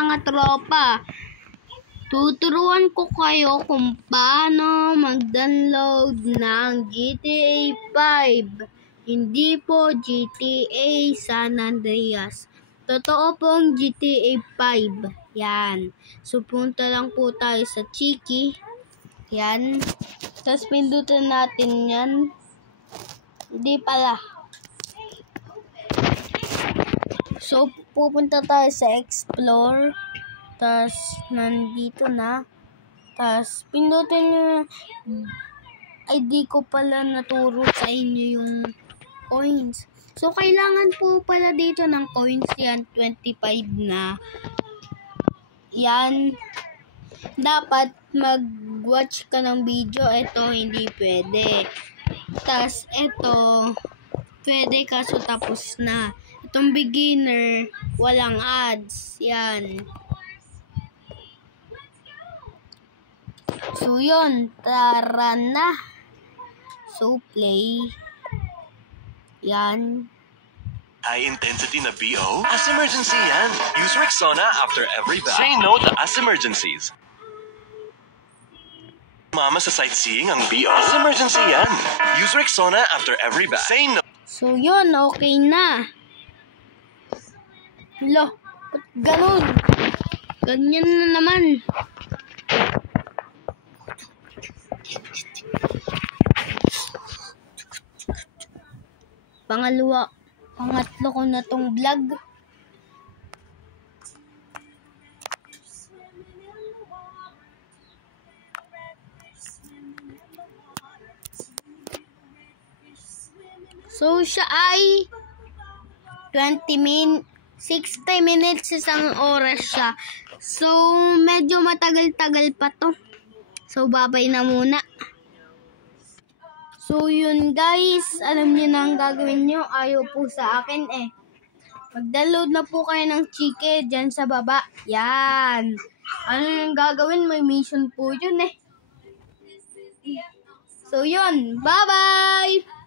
mga tropa, tuturuan ko kayo kung paano mag-download ng GTA 5. Hindi po GTA San Andreas. Totoo pong GTA 5. Yan. So, punta lang po tayo sa Chiki. Yan. Tapos, pindutin natin yan. Hindi pala. So, pupunta tayo sa Explore. Tapos, nandito na. Tapos, pindutin nyo na. Ay, di ko pala naturo sa inyo yung coins. So, kailangan po pala dito ng coins yan. 25 na. Yan. Dapat mag-watch ka ng video. Ito, hindi pwede. Tapos, ito, pwede kaso tapos na. Itong beginner, walang ads. Yan. So, yun. Tara na. So, play. Yan. High intensity na BO? As emergency yan. Use Rexona after every bath. Say no to as emergencies. Mama sa sightseeing ang BO? As emergency yan. Use Rexona after every bath. Say no. So, yun. Okay na. Lo, ba't ganun? Ganyan na naman. Pangatlo ko na tong vlog. So, siya ay 60 minutes, isang oras siya. So, medyo matagal-tagal pa to. So, babay na muna. So, yun guys. Alam niyo na ang gagawin nyo. Ayaw po sa akin eh. Mag-download na po kayo ng Chiki dyan sa baba. Yan. Ano yung gagawin? May mission po yun eh. So, yun. Bye-bye!